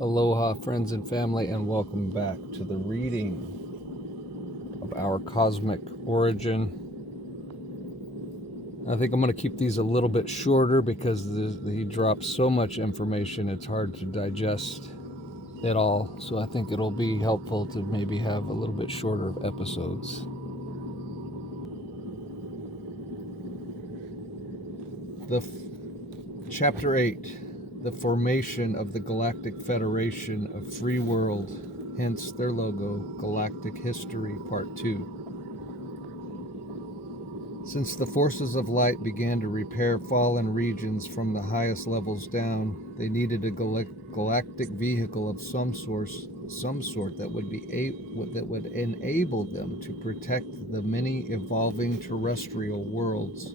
Aloha, friends and family, and welcome back to the reading of our cosmic origin. I think I'm going to keep these a little bit shorter because he drops so much information it's hard to digest it all. So I think it'll be helpful to maybe have a little bit shorter episodes. Chapter 8, the formation of the Galactic Federation of Free World, hence their logo, Galactic History, Part 2. Since the forces of light began to repair fallen regions from the highest levels down, they needed a galactic vehicle of some sort that would enable them to protect the many evolving terrestrial worlds.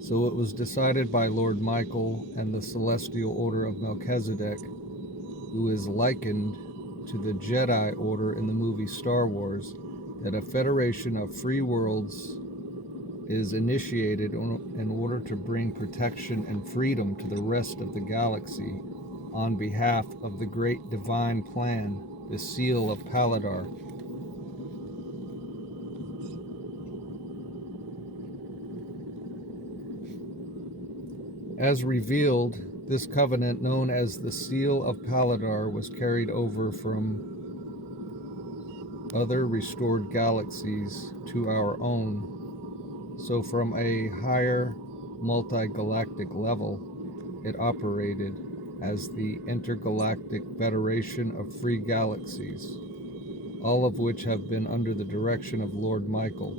So it was decided by Lord Michael and the Celestial Order of Melchizedek, who is likened to the Jedi Order in the movie Star Wars, that a federation of free worlds is initiated in order to bring protection and freedom to the rest of the galaxy on behalf of the great divine plan, the Seal of Paladar. As revealed, this covenant, known as the Seal of Paladar, was carried over from other restored galaxies to our own. So from a higher multi-galactic level, it operated as the Intergalactic Federation of Free Galaxies, all of which have been under the direction of Lord Michael.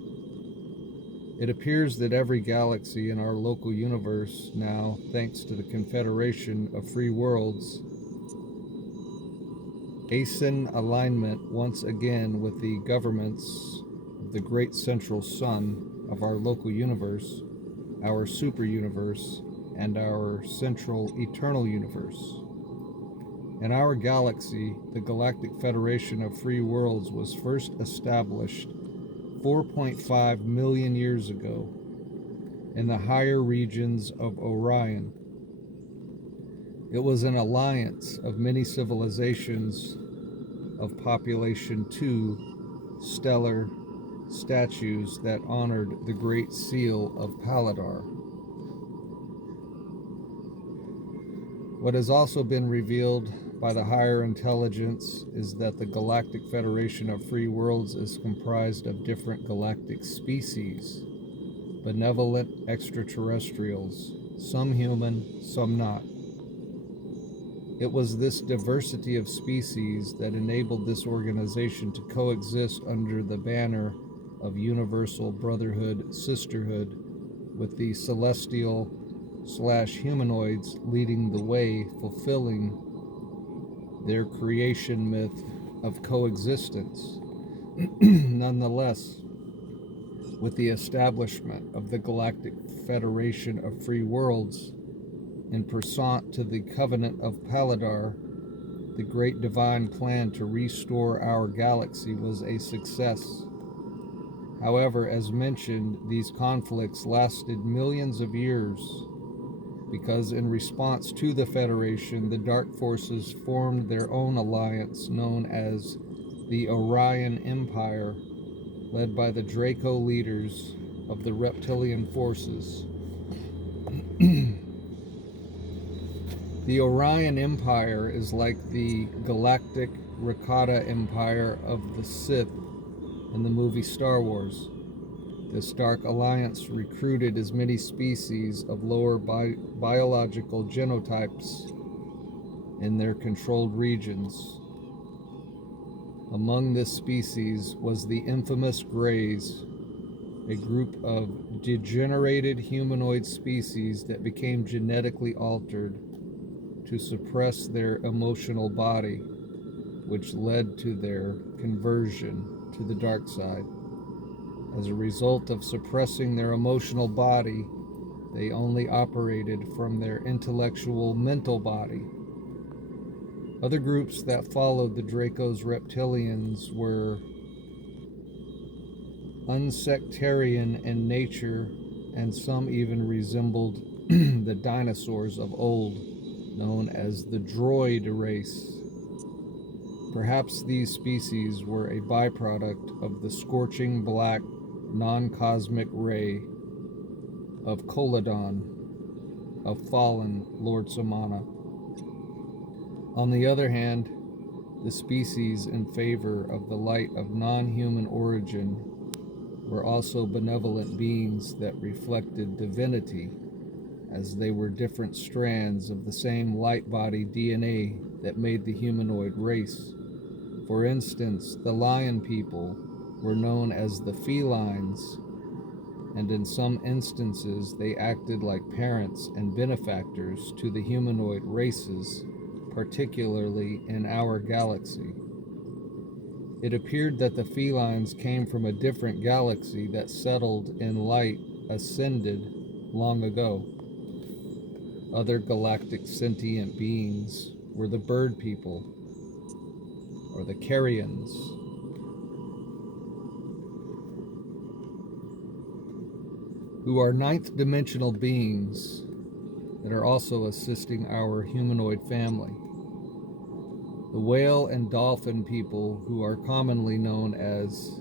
It appears that every galaxy in our local universe now, thanks to the Confederation of Free Worlds, is in alignment once again with the governments of the great central sun of our local universe, our super universe, and our central eternal universe. In our galaxy, the Galactic Federation of Free Worlds was first established 4.5 million years ago in the higher regions of Orion. It was an alliance of many civilizations of population 2 stellar statues that honored the Great Seal of Paladar. What has also been revealed by the higher intelligence is that the Galactic Federation of Free Worlds is comprised of different galactic species, benevolent extraterrestrials, some human, some not. It was this diversity of species that enabled this organization to coexist under the banner of universal brotherhood, sisterhood, with the celestial/humanoids leading the way, fulfilling their creation myth of coexistence. Nonetheless, with the establishment of the Galactic Federation of Free Worlds, in pursuant to the Covenant of Paladar, the great divine plan to restore our galaxy was a success. However, as mentioned, these conflicts lasted millions of years because in response to the Federation, the Dark Forces formed their own alliance known as the Orion Empire, led by the Draco leaders of the reptilian forces. The Orion Empire is like the Galactic Rakata Empire of the Sith in the movie Star Wars. This dark alliance recruited as many species of lower biological genotypes in their controlled regions. Among this species was the infamous Greys, a group of degenerated humanoid species that became genetically altered to suppress their emotional body, which led to their conversion to the dark side. As a result of suppressing their emotional body, they only operated from their intellectual mental body. Other groups that followed the Draco's reptilians were unsectarian in nature, and some even resembled the dinosaurs of old. known as the droid race. Perhaps these species were a byproduct of the scorching black non-cosmic ray of Poehladian, of fallen Lord Samana. On the other hand, the species in favor of the light of non-human origin were also benevolent beings that reflected divinity, as they were different strands of the same light-body DNA that made the humanoid race. For instance, the lion people were known as the felines, and in some instances they acted like parents and benefactors to the humanoid races, particularly in our galaxy. It appeared that the felines came from a different galaxy that settled in light ascended long ago. Other galactic sentient beings were the bird people, or the carrions, who are ninth dimensional beings that are also assisting our humanoid family. The whale and dolphin people, who are commonly known as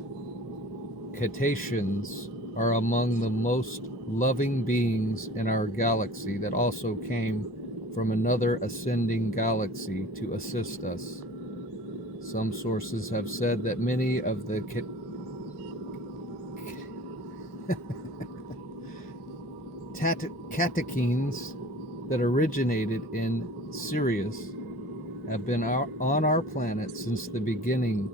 cetaceans, are among the most loving beings in our galaxy that also came from another ascending galaxy to assist us. Some sources have said that many of the catechins that originated in Sirius have been on our planet since the beginning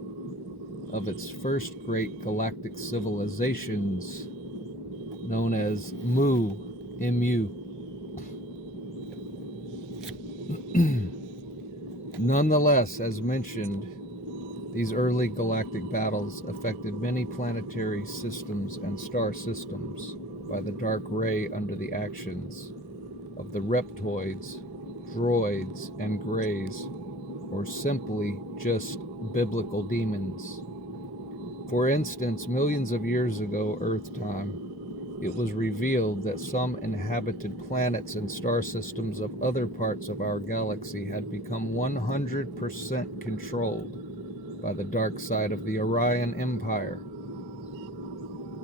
of its first great galactic civilizations, known as Mu, MU. Nonetheless, as mentioned, these early galactic battles affected many planetary systems and star systems by the dark ray under the actions of the reptoids, droids, and greys, or simply just biblical demons. For instance, millions of years ago, Earth time, it was revealed that some inhabited planets and star systems of other parts of our galaxy had become 100% controlled by the dark side of the Orion Empire.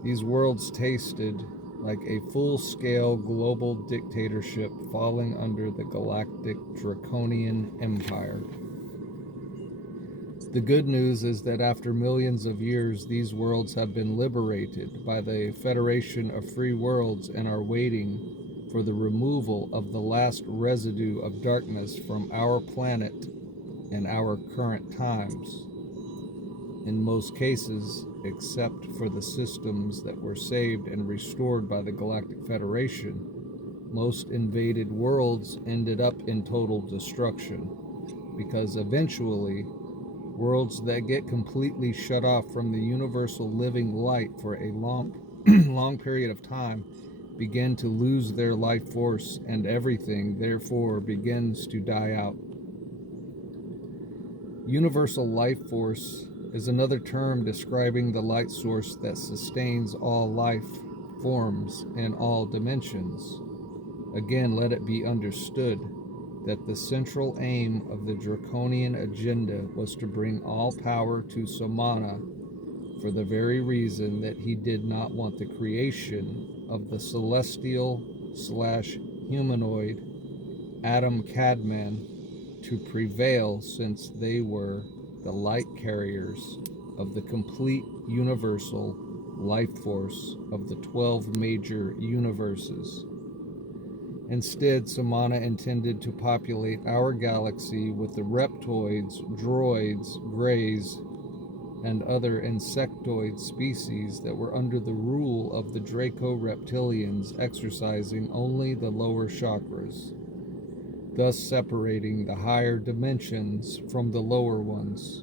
These worlds tasted like a full-scale global dictatorship falling under the Galactic Draconian Empire. The good news is that after millions of years, these worlds have been liberated by the Federation of Free Worlds and are waiting for the removal of the last residue of darkness from our planet and our current times. In most cases, except for the systems that were saved and restored by the Galactic Federation, most invaded worlds ended up in total destruction, because eventually, worlds that get completely shut off from the universal living light for a long period of time begin to lose their life force, and everything, therefore, begins to die out. Universal life force is another term describing the light source that sustains all life forms in all dimensions. Again, let it be understood that the central aim of the Draconian agenda was to bring all power to Samana for the very reason that he did not want the creation of the celestial/humanoid Adam Cadman to prevail, since they were the light carriers of the complete universal life force of the 12 major universes. Instead, Samana intended to populate our galaxy with the reptoids, droids, greys, and other insectoid species that were under the rule of the Draco-Reptilians, exercising only the lower chakras, thus separating the higher dimensions from the lower ones.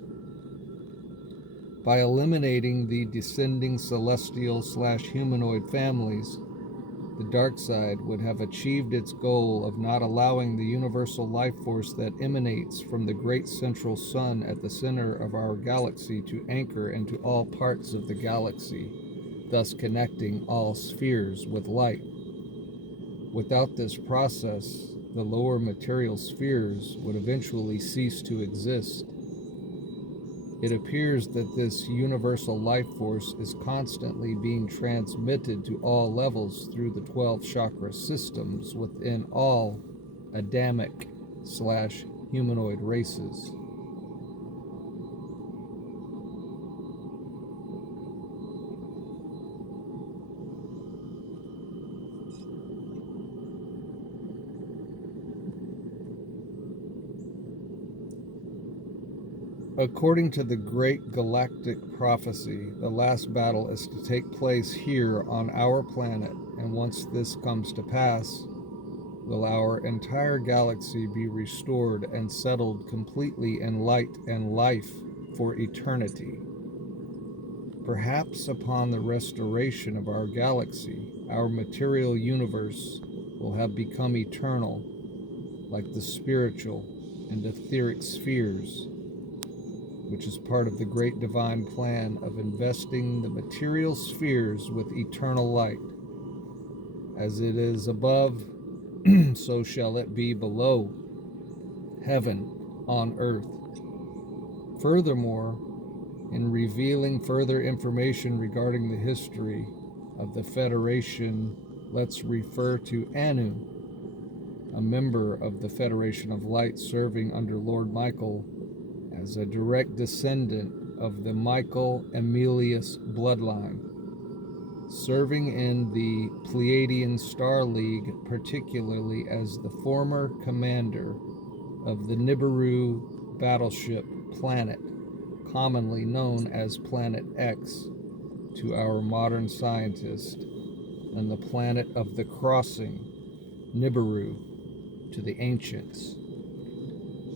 By eliminating the descending celestial/humanoid families, the dark side would have achieved its goal of not allowing the universal life force that emanates from the great central sun at the center of our galaxy to anchor into all parts of the galaxy, thus connecting all spheres with light. Without this process, the lower material spheres would eventually cease to exist. It appears that this universal life force is constantly being transmitted to all levels through the 12 chakra systems within all Adamic/humanoid races. According to the great galactic prophecy, the last battle is to take place here on our planet, and once this comes to pass, will our entire galaxy be restored and settled completely in light and life for eternity. Perhaps upon the restoration of our galaxy, our material universe will have become eternal, like the spiritual and etheric spheres, which is part of the great divine plan of investing the material spheres with eternal light. As it is above, so shall it be below, heaven on earth. Furthermore, in revealing further information regarding the history of the Federation, let's refer to Anu, a member of the Federation of Light serving under Lord Michael, as a direct descendant of the Michael Emilius bloodline, serving in the Poehladian Star League, particularly as the former commander of the Nibiru battleship Planet, commonly known as Planet X to our modern scientists, and the planet of the crossing, Nibiru, to the ancients.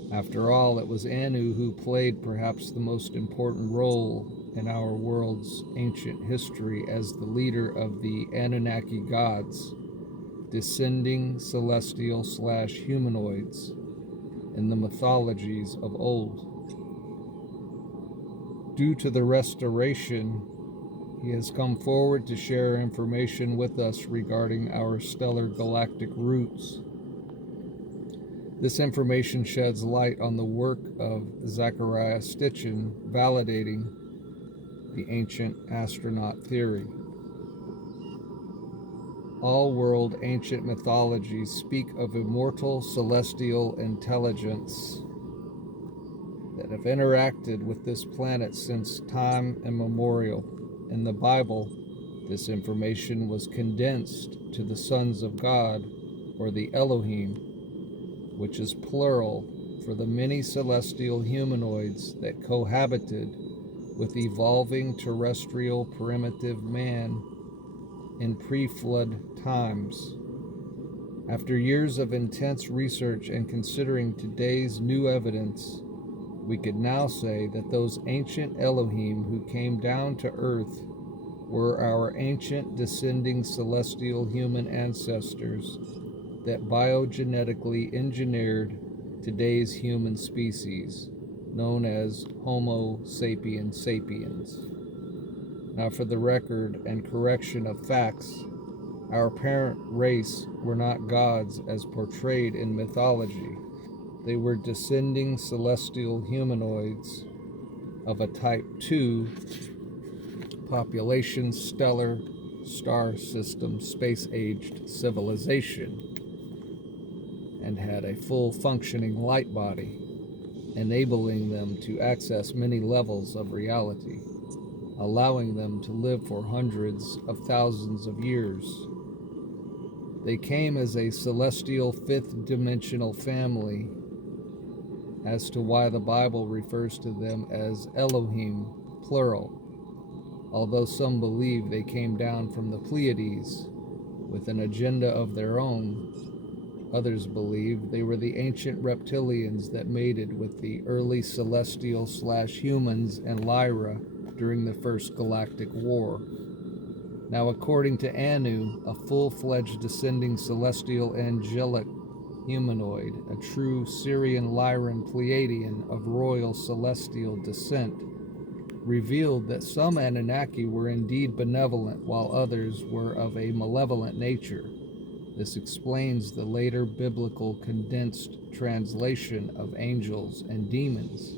After all, it was Anu who played perhaps the most important role in our world's ancient history as the leader of the Anunnaki gods, descending celestial/humanoids in the mythologies of old. Due to the restoration, he has come forward to share information with us regarding our stellar galactic roots. This information sheds light on the work of Zecharia Sitchin, validating the ancient astronaut theory. All world ancient mythologies speak of immortal celestial intelligence that have interacted with this planet since time immemorial. In the Bible, this information was condensed to the sons of God, or the Elohim, which is plural for the many celestial humanoids that cohabited with evolving terrestrial primitive man in pre-flood times. After years of intense research and considering today's new evidence, we could now say that those ancient Elohim who came down to earth were our ancient descending celestial human ancestors that biogenetically engineered today's human species, known as Homo sapiens sapiens. Now, for the record and correction of facts, our parent race were not gods as portrayed in mythology. They were descending celestial humanoids of a Type 2 population stellar star system space-aged civilization, and had a full functioning light body, enabling them to access many levels of reality, allowing them to live for hundreds of thousands of years. They came as a celestial fifth-dimensional family, as to why the Bible refers to them as Elohim, plural, although some believe they came down from the Pleiades with an agenda of their own. Others believe they were the ancient reptilians that mated with the early celestial/humans and Lyra during the First Galactic War. Now, according to Anu, a full-fledged descending celestial angelic humanoid, a true Syrian Lyran Pleiadian of royal celestial descent, revealed that some Anunnaki were indeed benevolent while others were of a malevolent nature. This explains the later biblical condensed translation of angels and demons.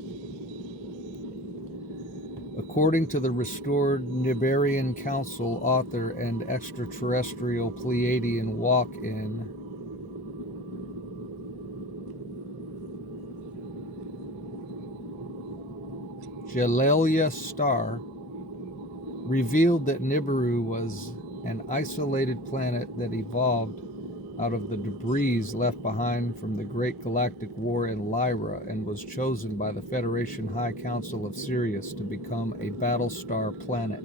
According to the restored Nibarian Council author and extraterrestrial Pleiadian walk-in, Jalaliah Star revealed that Nibiru was an isolated planet that evolved out of the debris left behind from the Great Galactic War in Lyra and was chosen by the Federation High Council of Sirius to become a battle star planet.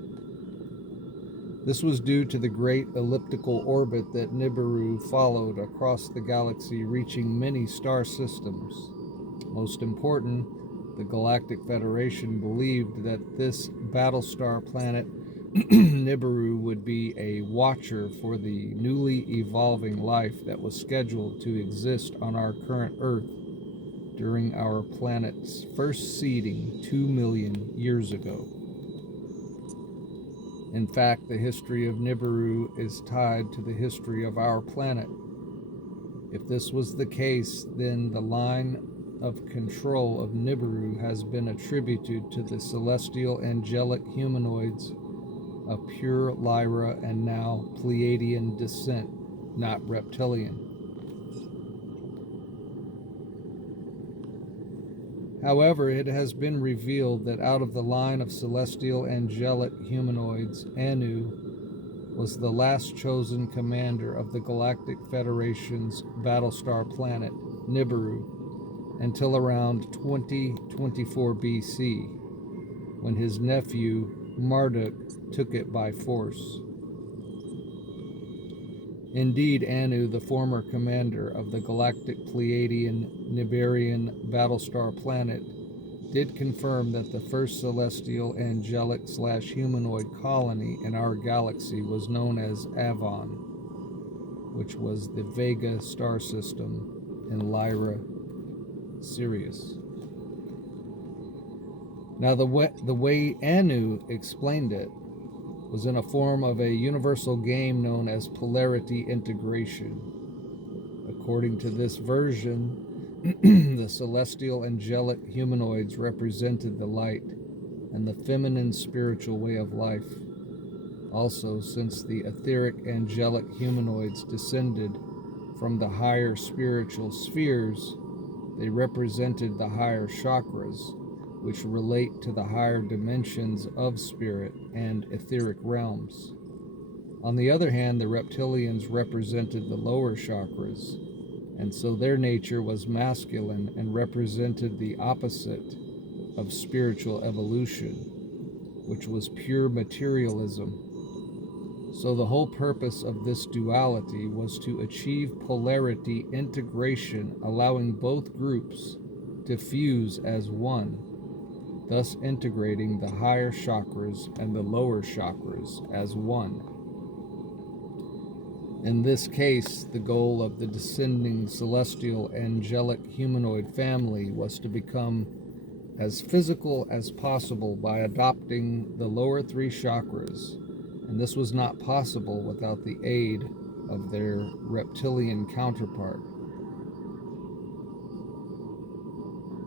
This was due to the great elliptical orbit that Nibiru followed across the galaxy, reaching many star systems. Most important, the Galactic Federation believed that this battle star planet Nibiru would be a watcher for the newly evolving life that was scheduled to exist on our current Earth during our planet's first seeding 2 million years ago. In fact, the history of Nibiru is tied to the history of our planet. If this was the case, then the line of control of Nibiru has been attributed to the celestial angelic humanoids of pure Lyra and now Pleiadian descent, not reptilian. However, it has been revealed that out of the line of celestial angelic humanoids, Anu was the last chosen commander of the Galactic Federation's battlestar planet, Nibiru, until around 2024 BC, when his nephew Marduk took it by force. Indeed, Anu, the former commander of the Galactic Pleiadian Nibarian battlestar planet, did confirm that the first celestial angelic/humanoid colony in our galaxy was known as Avon, which was the Vega star system in Lyra, Sirius. Now, the way Anu explained it was in a form of a universal game known as polarity integration. According to this version, the celestial angelic humanoids represented the light and the feminine spiritual way of life. Also, since the etheric angelic humanoids descended from the higher spiritual spheres, they represented the higher chakras, which relate to the higher dimensions of spirit and etheric realms. On the other hand, the reptilians represented the lower chakras, and so their nature was masculine and represented the opposite of spiritual evolution, which was pure materialism. So the whole purpose of this duality was to achieve polarity integration, allowing both groups to fuse as one, thus integrating the higher chakras and the lower chakras as one. In this case, the goal of the descending celestial angelic humanoid family was to become as physical as possible by adopting the lower three chakras, and this was not possible without the aid of their reptilian counterpart.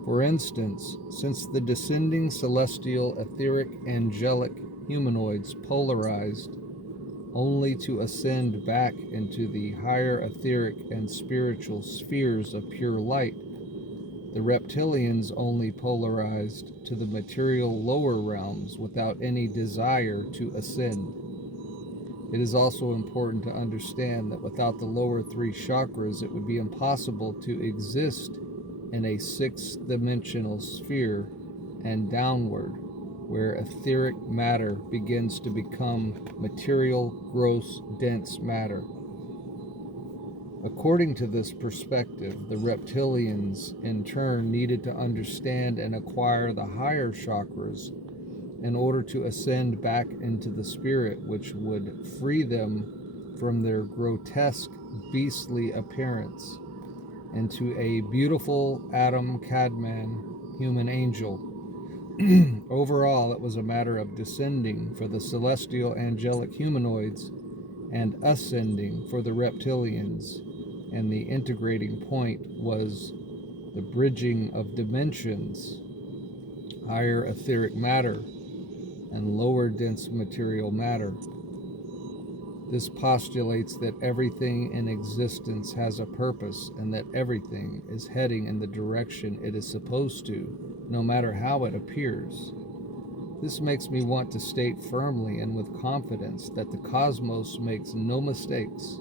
For instance, since the descending celestial etheric angelic humanoids polarized only to ascend back into the higher etheric and spiritual spheres of pure light, the reptilians only polarized to the material lower realms without any desire to ascend. It is also important to understand that without the lower three chakras, it would be impossible to exist in a sixth-dimensional sphere and downward, where etheric matter begins to become material, gross, dense matter. According to this perspective, the reptilians in turn needed to understand and acquire the higher chakras in order to ascend back into the spirit, which would free them from their grotesque, beastly appearance into a beautiful Adam Kadman human angel. Overall, it was a matter of descending for the celestial angelic humanoids and ascending for the reptilians, and the integrating point was the bridging of dimensions, higher etheric matter and lower dense material matter. This postulates that everything in existence has a purpose and that everything is heading in the direction it is supposed to, no matter how it appears. This makes me want to state firmly and with confidence that the cosmos makes no mistakes.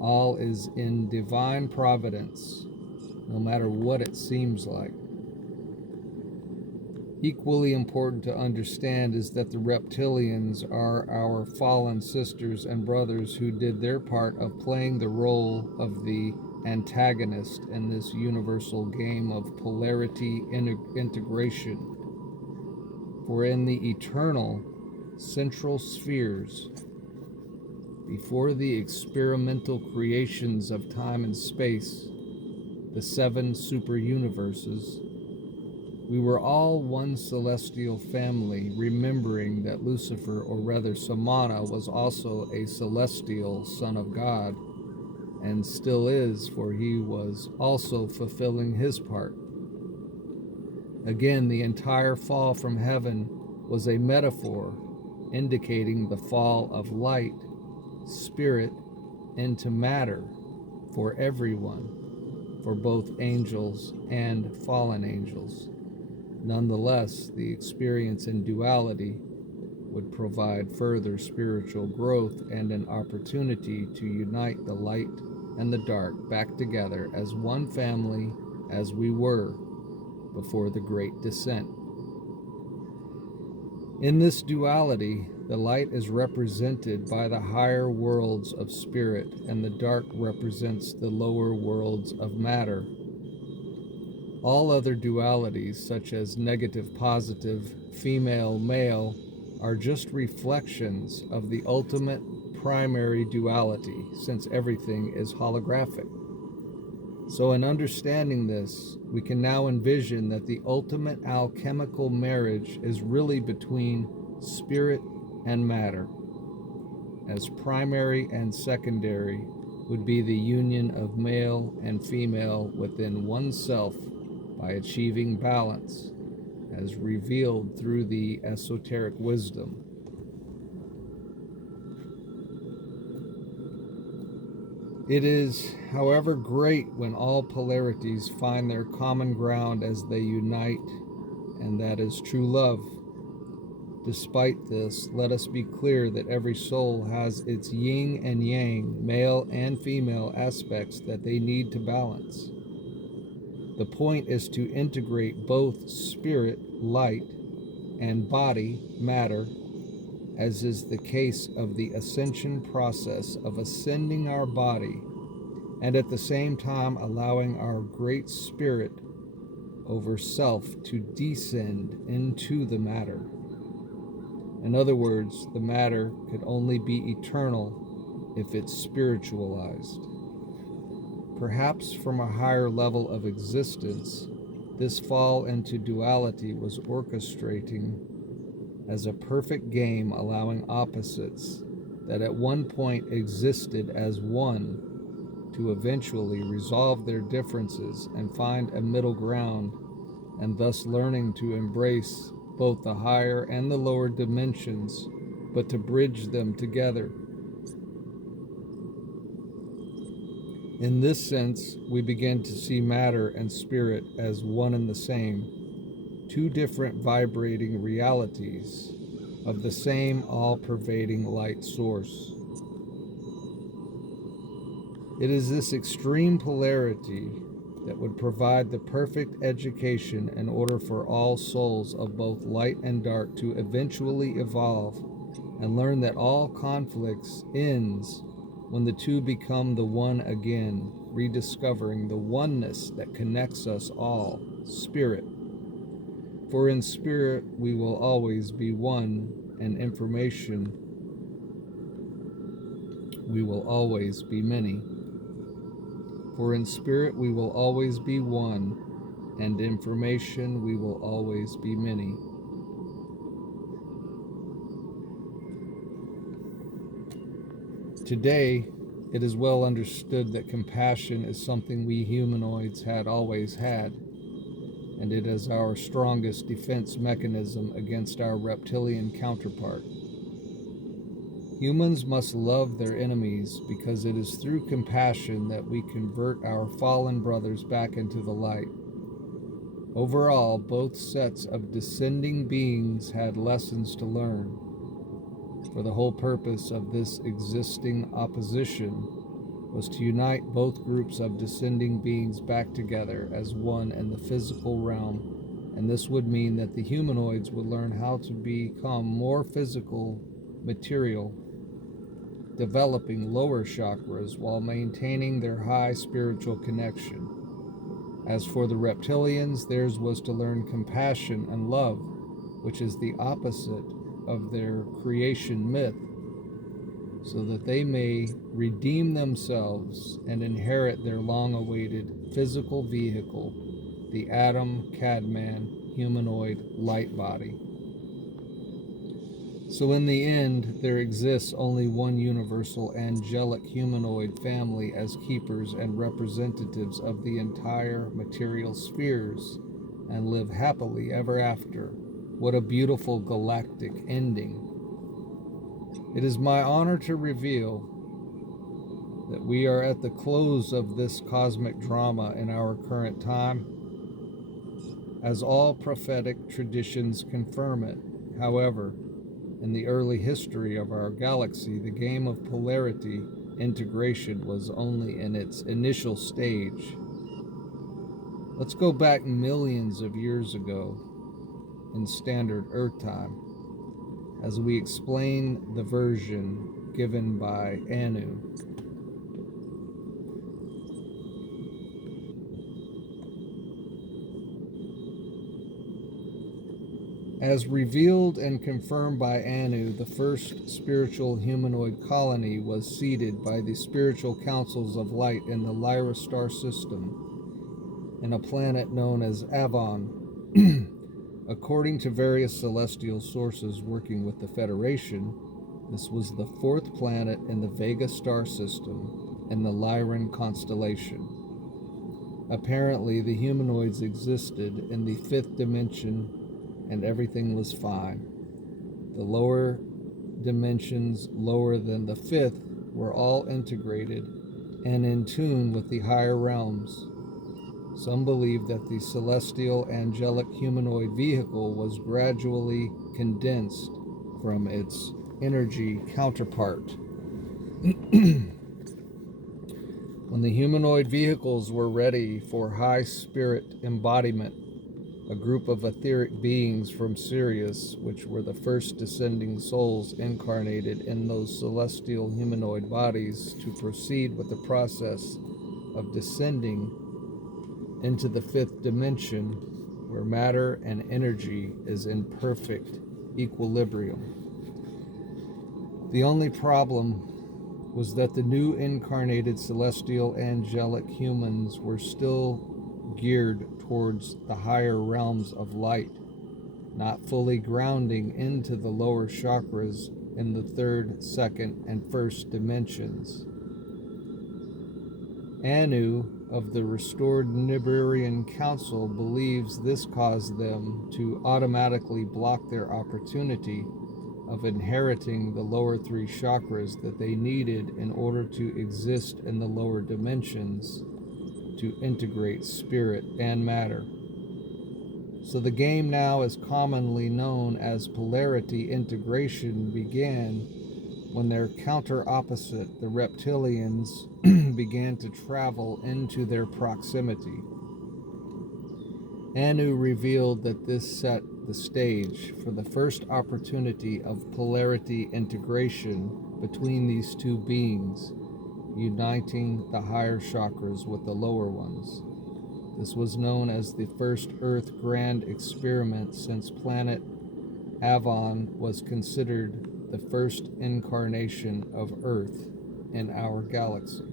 All is in divine providence, no matter what it seems like. Equally important to understand is that the reptilians are our fallen sisters and brothers who did their part of playing the role of the antagonist in this universal game of polarity integration. For in the eternal central spheres, before the experimental creations of time and space, the 7 super universes, we were all one celestial family, remembering that Lucifer, or rather Samana, was also a celestial son of God, and still is, for he was also fulfilling his part. Again, the entire fall from heaven was a metaphor indicating the fall of light, spirit, into matter for everyone, for both angels and fallen angels. Nonetheless, the experience in duality would provide further spiritual growth and an opportunity to unite the light and the dark back together as one family as we were before the Great Descent. In this duality, the light is represented by the higher worlds of spirit, and the dark represents the lower worlds of matter. All other dualities, such as negative, positive, female, male, are just reflections of the ultimate primary duality, since everything is holographic. So in understanding this, we can now envision that the ultimate alchemical marriage is really between spirit and matter, as primary and secondary would be the union of male and female within oneself by achieving balance, as revealed through the esoteric wisdom. It is, however, great when all polarities find their common ground as they unite, and that is true love. Despite this, let us be clear that every soul has its yin and yang, male and female aspects that they need to balance. The point is to integrate both spirit, light, and body, matter, as is the case of the ascension process of ascending our body, and at the same time allowing our great spirit over self to descend into the matter. In other words, the matter could only be eternal if it's spiritualized. Perhaps from a higher level of existence, this fall into duality was orchestrating as a perfect game, allowing opposites that at one point existed as one to eventually resolve their differences and find a middle ground, and thus learning to embrace both the higher and the lower dimensions, but to bridge them together. In this sense, we begin to see matter and spirit as one and the same, two different vibrating realities of the same all-pervading light source. It is this extreme polarity that would provide the perfect education in order for all souls of both light and dark to eventually evolve and learn that all conflicts ends when the two become the one again, rediscovering the oneness that connects us all, spirit. For in spirit we will always be one, and information we will always be many. For in spirit we will always be one, and information we will always be many. Today, it is well understood that compassion is something we humanoids had always had, and it is our strongest defense mechanism against our reptilian counterpart. Humans must love their enemies because it is through compassion that we convert our fallen brothers back into the light. Overall, both sets of descending beings had lessons to learn, for the whole purpose of this existing opposition was to unite both groups of descending beings back together as one in the physical realm, and this would mean that the humanoids would learn how to become more physical material, developing lower chakras while maintaining their high spiritual connection. As for the reptilians, theirs was to learn compassion and love, which is the opposite of their creation myth, so that they may redeem themselves and inherit their long-awaited physical vehicle, the Adam Cadman humanoid light body. So in the end, there exists only one universal angelic humanoid family as keepers and representatives of the entire material spheres, and live happily ever after. What a beautiful galactic ending. It is my honor to reveal that we are at the close of this cosmic drama in our current time, as all prophetic traditions confirm it. However, in the early history of our galaxy, the game of polarity integration was only in its initial stage. Let's go back millions of years ago in standard Earth time, as we explain the version given by Anu. As revealed and confirmed by Anu, the first spiritual humanoid colony was seeded by the spiritual councils of light in the Lyra star system, in a planet known as Avon. According to various celestial sources working with the Federation, this was the fourth planet in the Vega star system in the Lyran constellation. Apparently, the humanoids existed in the fifth dimension and everything was fine. The lower dimensions, lower than the fifth, were all integrated and in tune with the higher realms. Some believe that the celestial angelic humanoid vehicle was gradually condensed from its energy counterpart. When the humanoid vehicles were ready for high spirit embodiment, a group of etheric beings from Sirius, which were the first descending souls incarnated in those celestial humanoid bodies to proceed with the process of descending into the fifth dimension, where matter and energy is in perfect equilibrium. The only problem was that the new incarnated celestial angelic humans were still geared towards the higher realms of light, not fully grounding into the lower chakras in the third, second, and first dimensions. Anu of the restored Nibirian Council believes this caused them to automatically block their opportunity of inheriting the lower three chakras that they needed in order to exist in the lower dimensions to integrate spirit and matter. So the game now is commonly known as polarity integration began when their counter-opposite, the reptilians, began to travel into their proximity. Anu revealed that this set the stage for the first opportunity of polarity integration between these two beings, uniting the higher chakras with the lower ones. This was known as the first Earth Grand Experiment, since planet Avon was considered the first incarnation of Earth in our galaxy.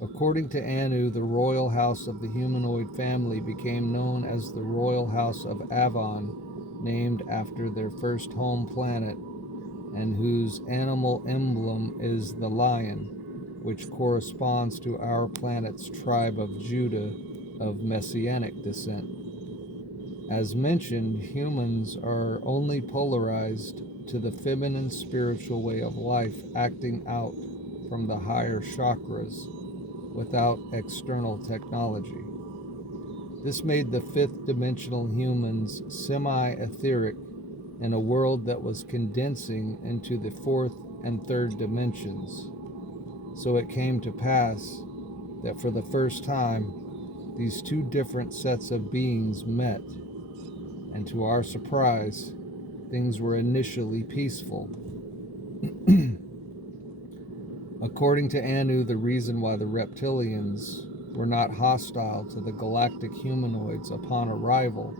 According to Anu, the royal house of the humanoid family became known as the Royal House of Avon, named after their first home planet, and whose animal emblem is the lion, which corresponds to our planet's tribe of Judah of Messianic descent. As mentioned, humans are only polarized to the feminine spiritual way of life, acting out from the higher chakras without external technology. This made the fifth dimensional humans semi-etheric in a world that was condensing into the fourth and third dimensions. So it came to pass that for the first time, these two different sets of beings met, and to our surprise, things were initially peaceful. According to Anu, the reason why the reptilians were not hostile to the galactic humanoids upon arrival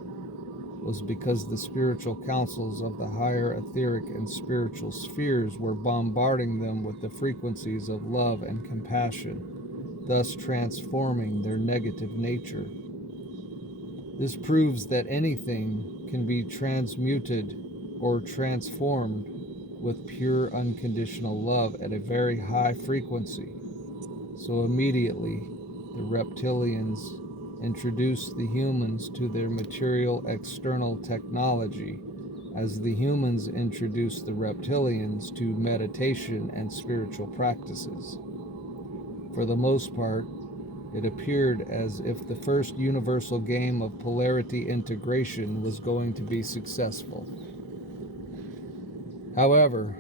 was because the spiritual councils of the higher etheric and spiritual spheres were bombarding them with the frequencies of love and compassion, thus transforming their negative nature. This proves that anything can be transmuted or transformed with pure unconditional love at a very high frequency. So immediately, the reptilians introduced the humans to their material external technology, as the humans introduced the reptilians to meditation and spiritual practices. For the most part, it appeared as if the first universal game of polarity integration was going to be successful. However,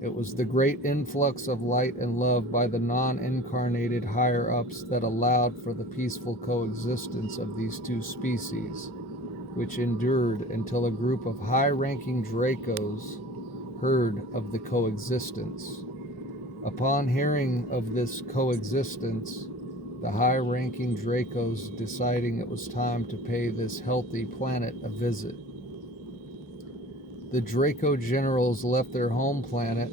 it was the great influx of light and love by the non-incarnated higher-ups that allowed for the peaceful coexistence of these two species, which endured until a group of high-ranking Dracos heard of the coexistence. Upon hearing of this coexistence, the high-ranking Dracos deciding it was time to pay this healthy planet a visit. The Draco generals left their home planet,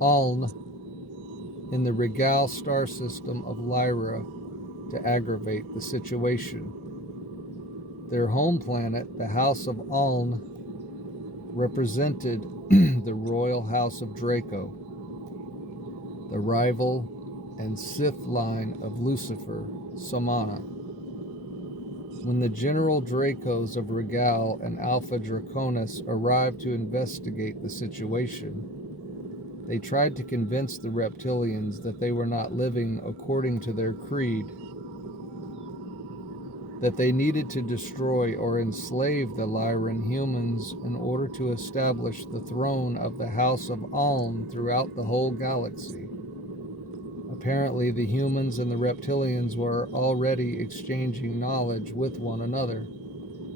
Uln, in the Regal star system of Lyra to aggravate the situation. Their home planet, the House of Uln, represented the royal house of Draco, the rival and Sith line of Lucifer, Samana. When the General Dracos of Regal and Alpha Draconis arrived to investigate the situation, they tried to convince the reptilians that they were not living according to their creed, that they needed to destroy or enslave the Lyran humans in order to establish the throne of the House of Uln throughout the whole galaxy. Apparently, the humans and the reptilians were already exchanging knowledge with one another,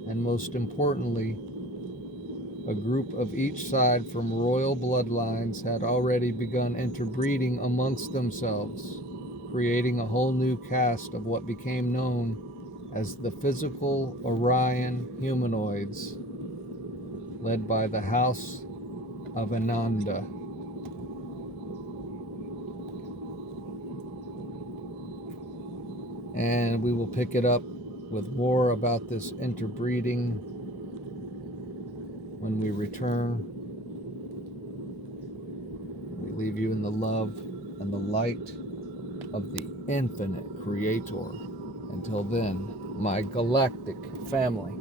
and most importantly, a group of each side from royal bloodlines had already begun interbreeding amongst themselves, creating a whole new caste of what became known as the physical Orion humanoids, led by the House of Ananda. And we will pick it up with more about this interbreeding when we return. We leave you in the love and the light of the infinite Creator. Until then, my galactic family.